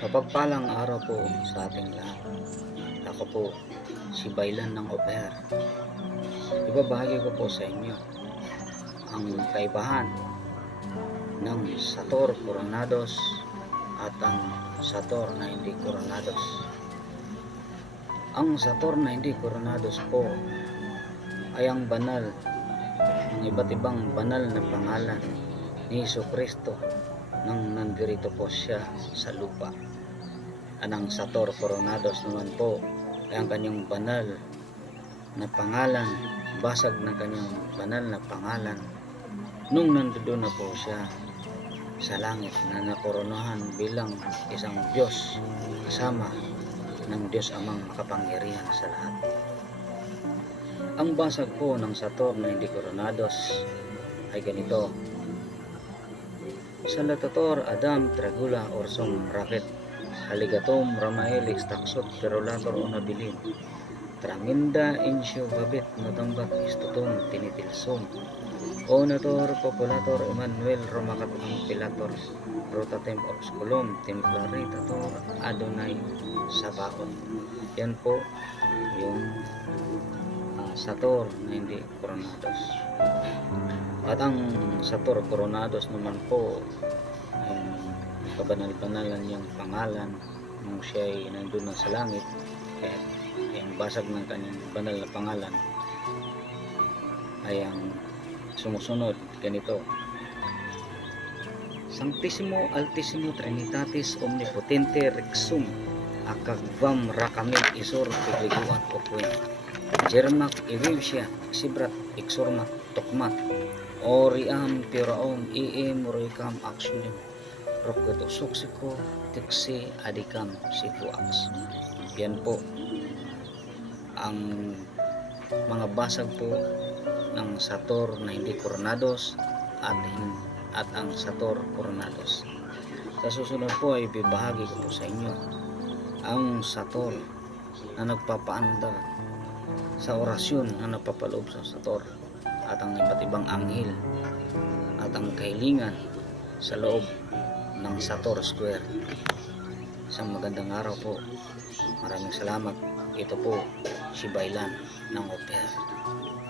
Mapagpalang araw po sa ating lahat. Ako po, si Bailan ng Oper. Ibabahagi ko po sa inyo ang kaibahan ng Sator Coronados at ang Sator na hindi Coronados. Ang Sator na hindi Coronados po ay ang banal ng iba't ibang banal na pangalan ni Iso Kristo nang nandirito po siya sa lupa. Anang Sator Coronados naman po ay ang kanyang banal na pangalan, basag ng kanyang banal na pangalan nung nandoon na po siya sa langit na nakoronahan bilang isang Diyos kasama ng Diyos amang makapangyarihan sa lahat. Ang basag po ng Sator na hindi Coronados ay ganito sa latator Adam Tragula Orsong Raket Haligatom Ramaelix Taksot Perolator Onabilin Traminda Insyo Babit Natambat Istutum Tinitilsom Onator Populator Emmanuel Romakatunang Pilator Rotatem Obsculum Templaritator Adonai Sabaon yan po yung ah, Sator na hindi Coronados at ang Sator Coronados naman po ay kabanal-banalan niyang pangalan nung siya ay nandun na sa langit kaya yung basag ng kanyang banal na pangalan ay ang sumusunod ganito. Sanctissimo Altissimo Trinitatis Omnipotente Rexum Akagvam Rakamil Isor Pigliguan Okwen Jermak Iwimsya Sibrat Iksurmat Tokmat Oriam Piraom Iim Roikam Aksulim Roketo Suksiko Tiksi Adikam Sifuaks Yan po ang mga basag po ng Sator na hindi Coronados at, at ang Sator Coronados. Sa susunod po ay bibahagi ko sa inyo ang Sator na nagpapaandar sa orasyon na napapaloob sa Sator at ang iba't ibang anghel at ang kahilingan sa loob ng Sator Square. Isang magandang araw po. Maraming salamat. Ito po si Bailan ng opera.